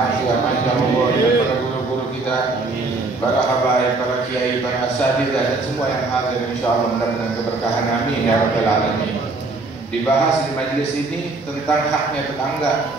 Asyik panjang umur dan para guru-guru kita, para habaib, para kiai, para asatidzah dan semua yang hadir insyaallah mendapatkan keberkahan, amin ya rabbal alamin. Dibahas di majlis ini tentang haknya tetangga.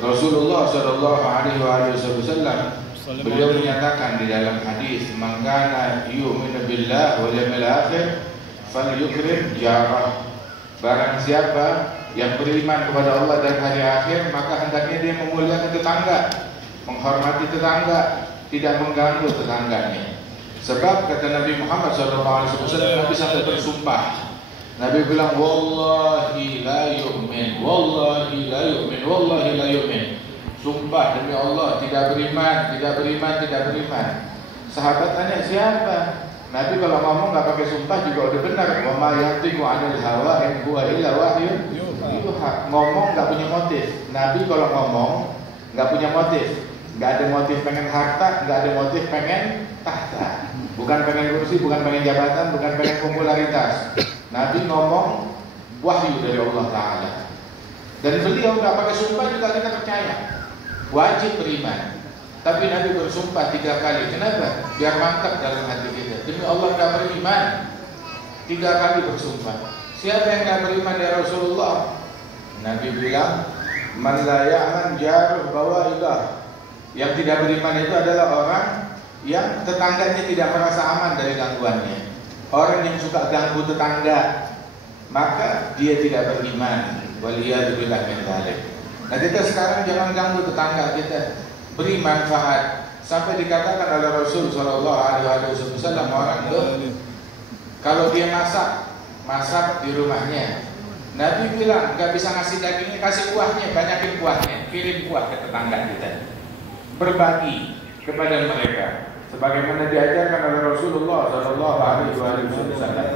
Rasulullah sallallahu alaihi wasallam beliau menyatakan di dalam hadis, "Man kana yu'minu billahi wal yawmil akhir falyukrim jarah." Barang siapa yang beriman kepada Allah dan hari akhir, maka hendaknya dia memuliakan tetangga, menghormati tetangga, tidak mengganggu tetangganya. Sebab kata Nabi Muhammad SAW, Nabi sampai bersumpah. Nabi bilang, "Wallahi la yu'min, wallahi la yu'min, wallahi la yu'min." Sumpah demi Allah, tidak beriman, tidak beriman, tidak beriman. Sahabat tanya, siapa? Nabi kalau ngomong nggak pakai sumpah juga udah benar. Wa ma yantiqu 'anil hawa in huwa illa wahyun yuha. Ngomong nggak punya motif. Nabi kalau ngomong nggak punya motif. Nggak ada motif pengen harta, nggak ada motif pengen tahta. Bukan pengen kursi, bukan pengen jabatan, bukan pengen popularitas. Nabi ngomong wahyu dari Allah Ta'ala. Dan beliau nggak pakai sumpah juga kita percaya. Wajib beriman. Tapi Nabi bersumpah 3 kali. Kenapa? Biar mantap dalam hati kita. Demi Allah nggak beriman. 3 kali bersumpah. Siapa yang nggak beriman ya Rasulullah? Nabi bilang, "Man la ya'man jaruh bawa'idah." Yang tidak beriman itu adalah orang yang tetangganya tidak merasa aman dari gangguannya. Orang yang suka ganggu tetangga, maka dia tidak beriman. Waliyadzubillah min dzalik. Nah, kita sekarang jangan ganggu tetangga kita. Beri manfaat. Sampai dikatakan oleh Rasul sallallahu alaihi wasallam, orang itu kalau dia masak di rumahnya, Nabi bilang nggak bisa ngasih dagingnya, kasih kuahnya, banyakin kuahnya, kirim kuah ke tetangga kita, berbagi kepada mereka, sebagaimana diajarkan oleh Rasulullah sallallahu alaihi wasallam.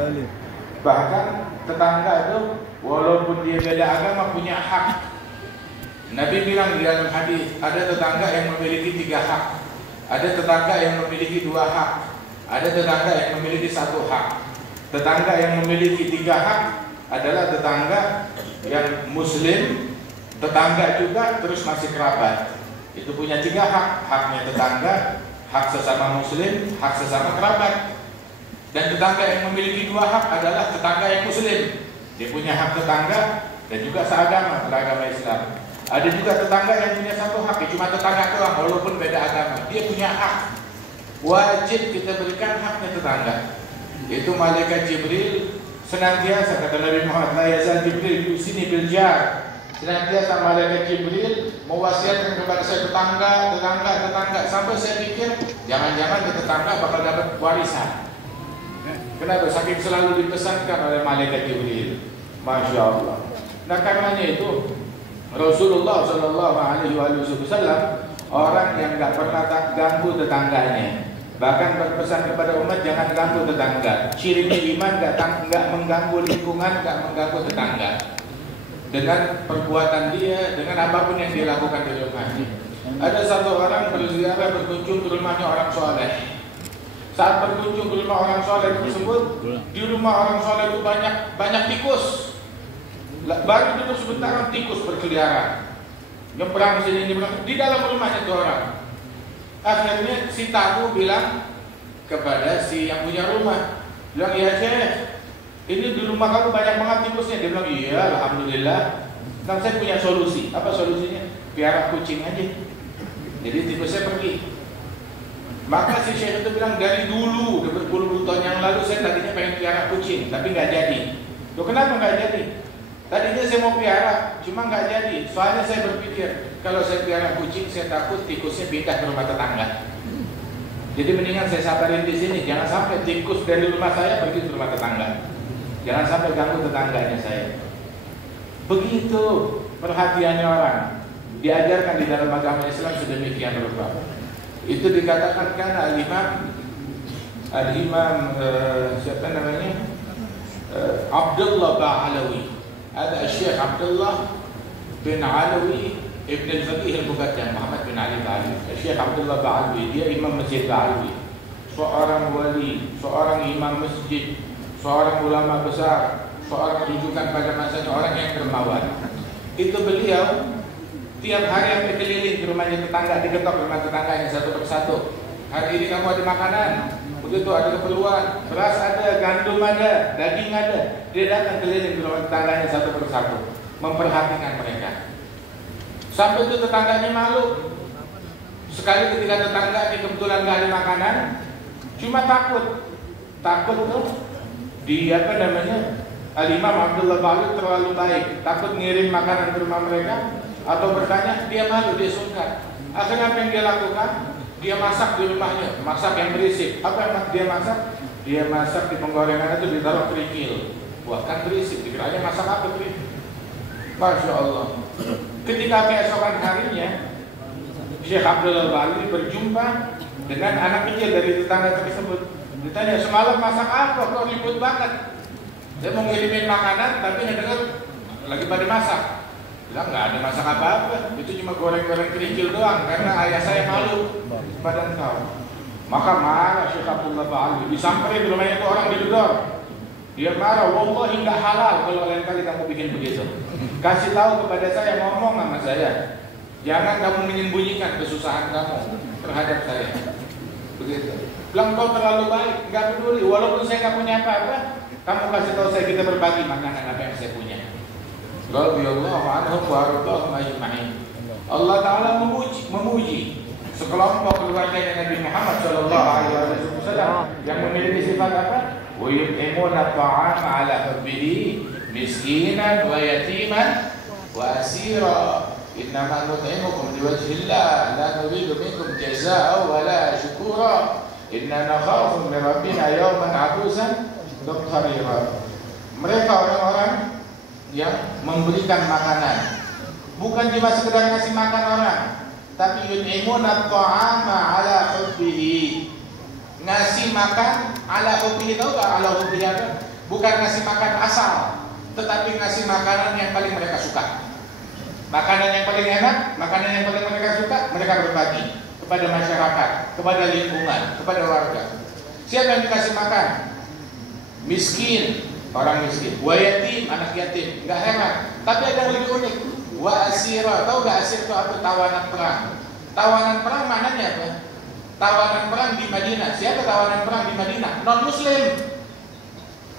Bahkan tetangga itu walaupun dia beda agama punya hak. Nabi bilang di dalam hadis, ada tetangga yang memiliki 3 hak, ada tetangga yang memiliki 2 hak, ada tetangga yang memiliki 1 hak. Tetangga yang memiliki 3 hak adalah tetangga yang muslim, tetangga juga terus masih kerabat. Itu punya 3 hak, haknya tetangga, hak sesama muslim, hak sesama kerabat. Dan tetangga yang memiliki 2 hak adalah tetangga yang muslim. Dia punya hak tetangga dan juga seagama, beragama Islam. Ada juga tetangga yang punya 1 hak, cuma tetangga doang walaupun beda agama. Dia punya hak. Wajib kita berikan haknya tetangga. Itu malaikat Jibril senantiasa, kata Nabi Muhammad, la yazal Jibril yusini bil jar. Senantiasa malaikat Jibril mewasiatkan kepada saya tetangga, sampai saya pikir jangan-jangan ke tetangga bakal dapat warisan. Kenapa? Saking selalu dipesankan oleh malaikat Jibril. Masya Allah. Nah, karenanya itu Rasulullah Shallallahu Alaihi Wasallam orang yang nggak pernah ganggu tetangganya, bahkan berpesan kepada umat jangan ganggu tetangga. Cirinya iman nggak mengganggu lingkungan, nggak mengganggu tetangga. Dengan perbuatan dia, dengan apapun yang dia lakukan di rumahnya. Ada satu orang berziarah berkunjung ke rumahnya orang soleh. Saat berkunjung ke rumah orang soleh tersebut, di rumah orang soleh itu banyak tikus. Baru duduk sebentar, tikus berkeliaran, nyebrang sini nyebrang di dalam rumahnya itu orang. Akhirnya si tamu bilang kepada si yang punya rumah, bilang, "Ya Syekh, ini di rumah kamu banyak banget tikusnya." Dia bilang, "Iya, alhamdulillah. Kan saya punya solusi." "Apa solusinya?" "Piara kucing aja." Jadi tikusnya pergi. Maka si Syekh itu bilang, "Dari dulu, berpuluh-puluh tahun yang lalu saya tadinya pengen piara kucing, tapi nggak jadi." "Loh, kenapa nggak jadi?" "Tadinya saya mau piara, cuma nggak jadi. Soalnya saya berpikir kalau saya piara kucing, saya takut tikusnya pindah ke rumah tetangga. Jadi mendingan saya sabarin di sini, jangan sampai tikus dari rumah saya pergi ke rumah tetangga. Jangan sampai ganggu tetangganya saya." Begitu perhatiannya orang. Diajarkan di dalam agama Islam sedemikian rupa. Itu dikatakan kan al-imam siapa namanya? Abdullah Ba'alawi. Ada Syekh Abdullah bin Alawi Ibn al-Faqih al-Muqaddam Muhammad bin Ali Ba'alawi. Syekh Abdullah Ba'alawi, dia imam masjid Ba'alawi, seorang wali, seorang imam masjid, seorang ulama besar, seorang rujukan pada masanya, orang yang dermawan. Itu beliau Tiap hari sampai keliling ke rumahnya tetangga, diketok rumah tetangganya satu persatu. Hari ini kamu ada makanan, begitu ada keperluan, beras ada, gandum ada, daging ada. Dia datang keliling ke rumah tetangganya satu persatu, memperhatikan mereka. Sampai itu tetangganya malu. Sekali ketika tetangga kebetulan nggak ada makanan, cuma takut tuh di apa namanya, Al-Imam Abdullah Bali terlalu baik, takut ngirim makanan ke rumah mereka atau bertanya, dia malu, dia sungkan. Akhirnya apa yang dia lakukan? Dia masak di rumahnya, masak yang berisik. Apa yang dia masak? Dia masak di penggorengan itu ditaruh kerikil. Wah, kan berisik, dikiranya masak apa kerikil? Masya Allah. Ketika keesokan harinya, Syekh Abdullah Bali berjumpa dengan anak kecil dari tetangga tersebut. Ditanya, semalam masak apa? Kok ribut banget? Dia mau ngirimin makanan, tapi ngedenger lagi pada masak. Bilang nggak ada masak apa-apa, itu cuma goreng-goreng kerikil doang, karena ayah saya malu pada engkau. Maka marah Syekh Abdullah Bali, disamperin rumahnya itu orang didedor. Dia marah, wallahi nggak halal kalau lain kali kamu bikin begitu. Kasih tahu kepada saya, ngomong sama saya. Jangan kamu menyembunyikan kesusahan kamu terhadap saya. Begitu. Bilang kau terlalu baik, nggak peduli. Walaupun saya nggak punya apa-apa, kamu kasih tahu saya, kita berbagi makanan apa yang saya punya. Radhiyallahu anhum wa radhiyallahu ajma'in. Allah Taala memuji sekelompok keluarga Nabi Muhammad sallallahu alaihi wasallam yang memiliki sifat apa? Wa yut'imuna ta'ama 'ala hubbihi miskinan wa yatiman wa asira. Innama nut'imukum liwajhillah la nuridu minkum jazaa'a wa la syukura. Inna nakhafu min rabbina yawman 'abusan qamtarira. Mereka orang-orang yang memberikan makanan, bukan cuma sekedar ngasih makan orang, tapi yut'imuna ta'ama 'ala hubbihi. Ngasih makan 'ala hubbihi, tahu enggak 'ala hubbihi apa? Bukan ngasih makan asal, tetapi ngasih makanan yang paling mereka suka. Makanan yang paling enak, makanan yang paling mereka suka, mereka berbagi kepada masyarakat, kepada lingkungan, kepada warga. Siapa yang dikasih makan? Miskin, orang miskin. Wa yatim, anak yatim. Enggak heran. Tapi ada yang lebih unik. Wa asira. Tahu enggak asir itu apa? Tawanan perang. Tawanan perang maknanya apa? Tawanan perang di Madinah. Siapa tawanan perang di Madinah? Non Muslim.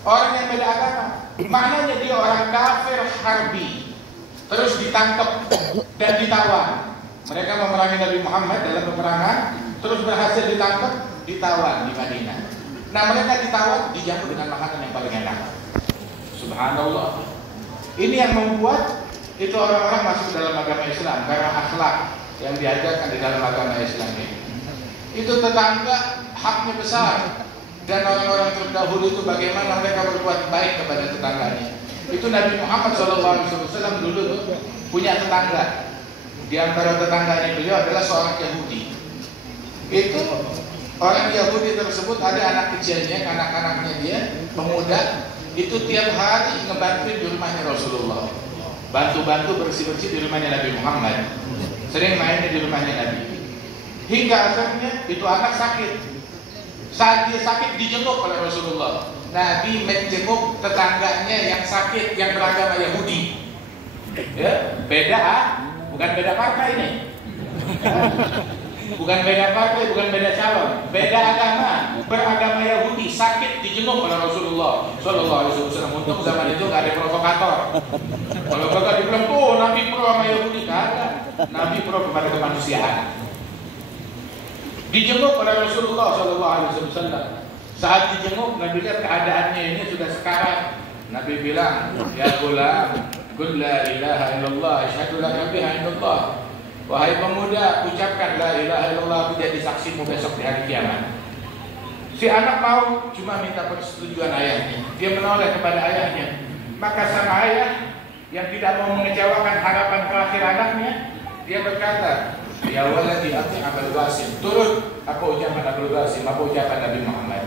Orang yang beda agama. Maknanya dia orang kafir harbi. Terus ditangkap dan ditawan. Mereka memerangi Nabi Muhammad dalam peperangan, terus berhasil ditangkap, ditawan di Madinah. Nah, mereka ditawan, dijamu dengan makanan yang paling enak. Subhanallah. Ini yang membuat itu orang-orang masuk dalam agama Islam karena akhlak yang diajarkan di dalam agama Islam ini. Itu tetangga haknya besar, dan orang-orang terdahulu itu bagaimana mereka berbuat baik kepada tetangganya. Itu Nabi Muhammad SAW dulu tuh punya tetangga. Di antara tetangganya beliau adalah seorang Yahudi. Itu orang Yahudi tersebut ada anak kecilnya, anak-anaknya dia, pemuda. Itu tiap hari ngebantuin di rumahnya Rasulullah, bantu-bantu bersih-bersih di rumahnya Nabi Muhammad. Sering mainnya di rumahnya Nabi. Hingga akhirnya itu anak sakit. Saat dia sakit dijenguk oleh Rasulullah. Nabi menjenguk tetangganya yang sakit, yang beragama Yahudi. Ya, beda, bukan beda partai ini. Bukan beda partai, bukan beda calon, beda agama, beragama Yahudi, sakit dijenguk oleh Rasulullah Sallallahu Alaihi Wasallam. Untung zaman itu nggak ada provokator. Kalau kagak dibilang, oh Nabi pro sama Yahudi, kagak. Nabi pro kepada kemanusiaan. Dijenguk oleh Rasulullah Sallallahu Alaihi Wasallam. Saat dijenguk, Nabi lihat keadaannya ini sudah sekarat. Nabi bilang, ya gulam, qul la ilaha illallah, asyhadu la ilaha illallah. Wahai pemuda, ucapkan la ilaha illallah, aku jadi saksimu besok di hari kiamat. Si anak mau, cuma minta persetujuan ayahnya. Dia menoleh kepada ayahnya. Maka sang ayah yang tidak mau mengecewakan harapan terakhir anaknya, dia berkata, ya waladi ati Abul Qasim, turut apa ucapan Abul Qasim, apa ucapan Nabi Muhammad.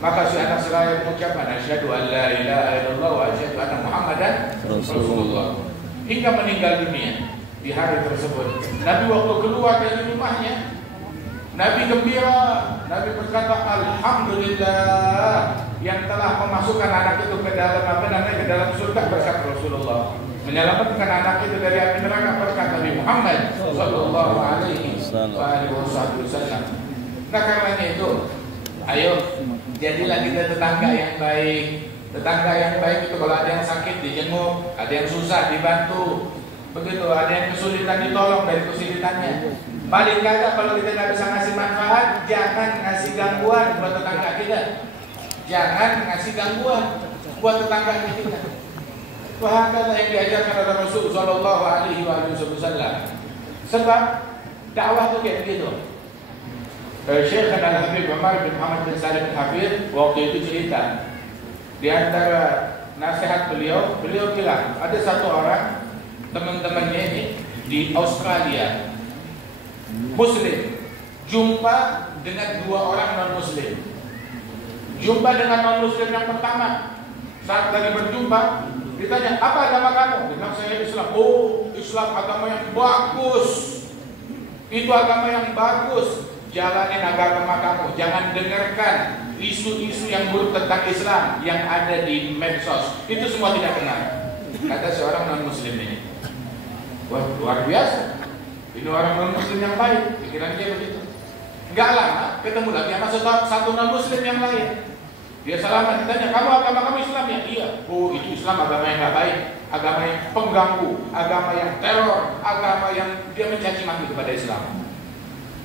Maka si anak seraya mengucapkan asyhadu an la ilaha illallah wa asyhadu anna Muhammadan Rasulullah, hingga meninggal dunia di hari tersebut. Nabi waktu keluar dari rumahnya, Nabi gembira. Nabi berkata, alhamdulillah yang telah memasukkan anak itu ke dalam apa namanya, ke dalam surga berkat Rasulullah menyelamatkan anak itu dari api neraka berkat Nabi Muhammad sallallahu alaihi wasallam. Nah karenanya itu, ayo jadilah kita tetangga yang baik. Tetangga yang baik itu kalau ada yang sakit dijenguk, ada yang susah dibantu, begitu, ada yang kesulitan ditolong dari kesulitannya. Paling kagak kalau kita nggak bisa ngasih manfaat, jangan ngasih gangguan buat tetangga kita. Jangan ngasih gangguan buat tetangga kita. Wahakala yang diajarkan oleh Rasul Sallallahu Alaihi Wasallam. Sebab dakwah itu kayak begitu. Syekh Al-Habib Umar bin Muhammad bin Salim Al-Hafidh waktu itu cerita, di antara nasihat beliau bilang ada satu orang teman-temannya ini di Australia, Muslim, jumpa dengan dua orang non-Muslim. Jumpa dengan non-Muslim yang pertama, saat lagi berjumpa, ditanya, apa agama kamu? Dia bilang, saya Islam. Oh, Islam agama yang bagus. Itu agama yang bagus. Jalanin agama kamu. Jangan dengarkan isu-isu yang buruk tentang Islam yang ada di medsos. Itu semua tidak benar. Kata seorang non-Muslim ini. Wah, luar biasa. Ini orang non-Muslim yang baik. Pikiran dia begitu. Enggak lama, ketemu lagi sama satu non-Muslim yang lain. Dia salaman, ditanya, kamu agama kamu Islam ya? Iya. Oh, itu Islam agama yang gak baik, agama yang pengganggu, agama yang teror, agama yang dia mencaci maki kepada Islam.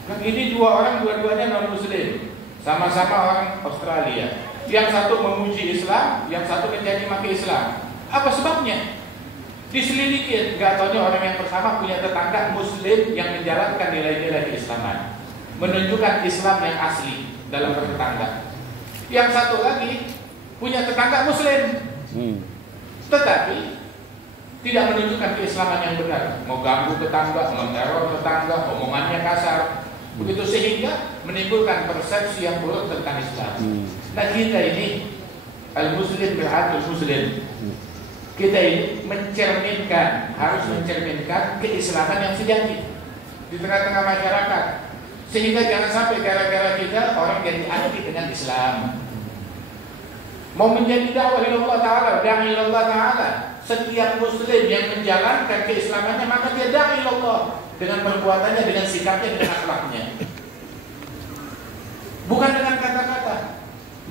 Nah, ini dua orang, dua-duanya non-Muslim, sama-sama orang Australia. Yang satu memuji Islam, yang satu mencaci maki Islam. Apa sebabnya? Diselidiki, gak taunya orang yang pertama punya tetangga Muslim yang menjalankan nilai-nilai keislaman, menunjukkan Islam yang asli dalam bertetangga. Yang satu lagi punya tetangga Muslim, tetapi tidak menunjukkan keislaman yang benar, mau ganggu tetangga, menteror tetangga, omongannya kasar, begitu sehingga menimbulkan persepsi yang buruk tentang Islam. Nah kita ini al-Muslim berhadul Muslim, kita ini mencerminkan, harus mencerminkan keislaman yang sejati di tengah-tengah masyarakat. Sehingga jangan sampai gara-gara kita orang jadi anti dengan Islam. Mau menjadi dakwah ilallah ta'ala, da'i ilallah ta'ala. Setiap Muslim yang menjalankan keislamannya, maka dia da'i ilallah dengan perbuatannya, dengan sikapnya, dengan akhlaknya. Bukan dengan kata-kata,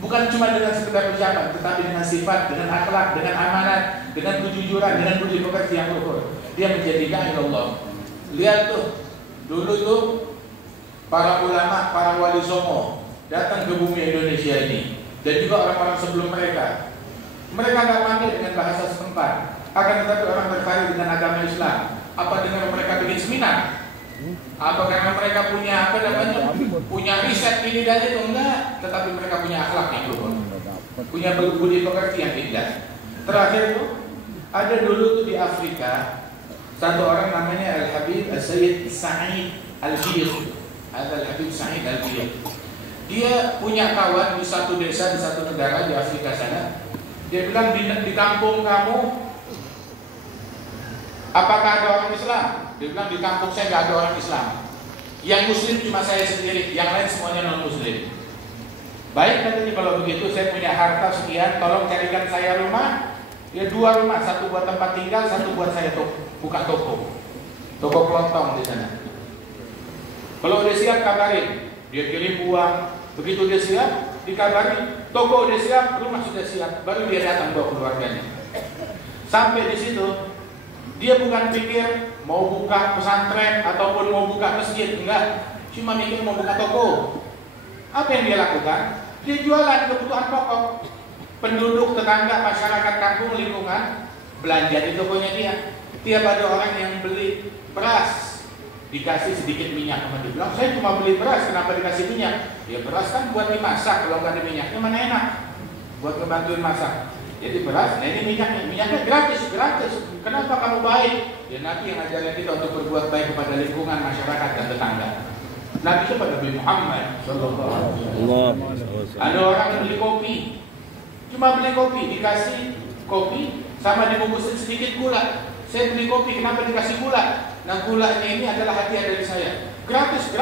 bukan cuma dengan sekedar ucapan, tetapi dengan sifat, dengan akhlak, dengan amanat, dengan kejujuran, dengan budi pekerti yang luhur. Dia menjadi da'i ilallah. Lihat tuh, dulu tuh para ulama, para wali songo datang ke bumi Indonesia ini, dan juga orang-orang sebelum mereka. Mereka nggak pandai dengan bahasa setempat, akan tetapi orang tertarik dengan agama Islam. Apa dengan mereka bikin seminar? Apa karena mereka punya punya riset ini dan itu? Enggak, tetapi mereka punya akhlak yang luhur, punya budi pekerti yang indah. Terakhir itu ada dulu tuh di Afrika satu orang namanya Al-Habib Sayyid Sa'id Al-Biyah. Al-Habib Sa'id Al-Biyah. Dia punya kawan di satu desa, di satu negara di Afrika sana. Dia bilang, di kampung kamu apakah ada orang Islam? Dia bilang, di kampung saya nggak ada orang Islam. Yang Muslim cuma saya sendiri, yang lain semuanya non-Muslim. Baik, katanya, kalau begitu saya punya harta sekian, tolong carikan saya rumah. Ya 2 rumah, satu buat tempat tinggal, satu buat saya buka toko kelontong di sana. Kalau udah siap kabarin, dia kirim uang. Begitu dia siap, dikabarin, toko udah siap, rumah sudah siap, baru dia datang bawa keluarganya. Sampai di situ, dia bukan pikir mau buka pesantren ataupun mau buka masjid, enggak. Cuma mikir mau buka toko. Apa yang dia lakukan? Dia jualan kebutuhan pokok. Penduduk, tetangga, masyarakat kampung, lingkungan belanja di tokonya dia. Tiap ada orang yang beli beras, dikasih sedikit minyak. Dia bilang, saya cuma beli beras, kenapa dikasih minyak? Ya beras kan buat dimasak, kalau nggak ada minyaknya mana enak, buat ngebantuin masak. Jadi beras, nah ini minyaknya gratis. Kenapa kamu baik? Ya Nabi yang ajarin kita untuk berbuat baik kepada lingkungan, masyarakat dan tetangga. Nabi itu pada Nabi Muhammad ada orang yang beli kopi, cuma beli kopi, dikasih kopi sama dibungkusin sedikit gula. Saya beli kopi, kenapa dikasih gula? Nah gulanya ini adalah hadiah dari saya. Gratis.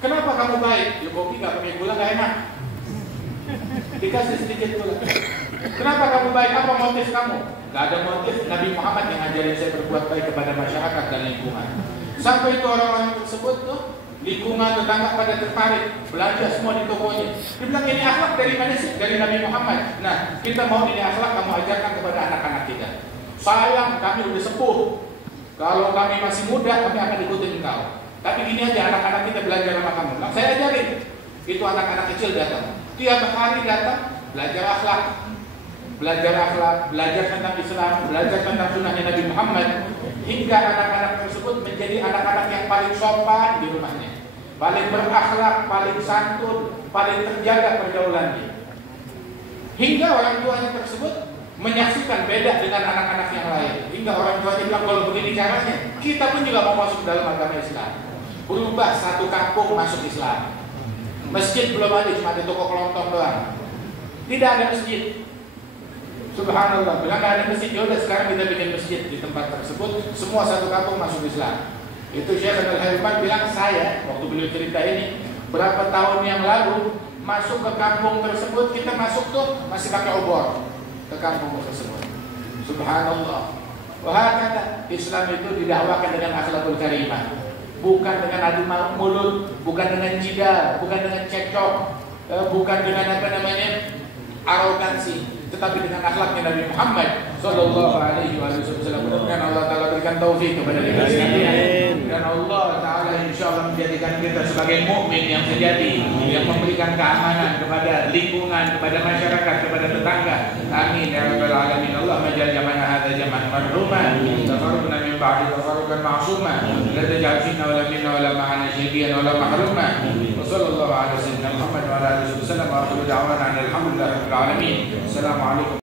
Kenapa kamu baik? Ya kopi gak pakai gula gak enak. Dikasih sedikit gula. Kenapa kamu baik? Apa motif kamu? Gak ada motif. Nabi Muhammad yang ajarin saya berbuat baik kepada masyarakat dan lingkungan. Sampai itu orang-orang tersebut tuh, lingkungan tetangga pada tertarik, belanja semua di tokonya. Dia bilang, ini akhlak dari mana sih? Dari Nabi Muhammad. Nah, kita mau ini akhlak kamu ajarkan kepada anak-anak kita. Sayang, kami udah sepuh. Kalau kami masih muda, kami akan ikutin engkau. Tapi gini aja, anak-anak kita belajar sama kamu. Nah, saya ajarin. Itu anak-anak kecil datang. Tiap hari datang, belajar akhlak. Belajar tentang Islam, belajar tentang sunnahnya Nabi Muhammad. Hingga anak-anak tersebut menjadi anak-anak yang paling sopan di rumahnya. Paling berakhlak, paling santun, paling terjaga pergaulannya. Hingga orang tuanya tersebut menyaksikan beda dengan anak-anak yang lain. Hingga orang tuanya bilang, kalau begini caranya, kita pun juga mau masuk dalam agama Islam. Berubah satu kampung masuk Islam. Masjid belum ada, cuma ada toko kelontong doang. Tidak ada masjid. Subhanallah, bilang gak ada masjid. Yaudah sekarang kita bikin masjid di tempat tersebut. Semua satu kampung masuk Islam. Itu Syekh Al-Hayman bilang, saya waktu beliau cerita ini, berapa tahun yang lalu masuk ke kampung tersebut, kita masuk tuh masih pakai obor ke kampung tersebut. Subhanallah. Wah, kata Islam itu didakwakan dengan akhlakul karimah, bukan dengan adu mulut, bukan dengan jidal, bukan dengan cekcok, bukan dengan arogansi, tetapi dengan akhlaknya Nabi Muhammad Sallallahu Alaihi Wasallam. Mudah-mudahan Allah Taala berikan taufik kepada kita sekalian, dan Allah Taala insya Allah menjadikan kita sebagai mukmin yang sejati, yang memberikan keamanan kepada lingkungan, kepada masyarakat, kepada tetangga. Amin ya rabbal alamin. Allah majal jamana hadza jam'an marhuma, tafarruqna min ba'di tafarruqan ma'suma, la taj'al fina wa la minna wa la ma'ana syadiyan wa la mahruma. Wa sallallahu ala sayyidina Muhammad wa ala alihi wasallam wa akhiru da'wana alhamdulillahi rabbil alamin. Assalamualaikum.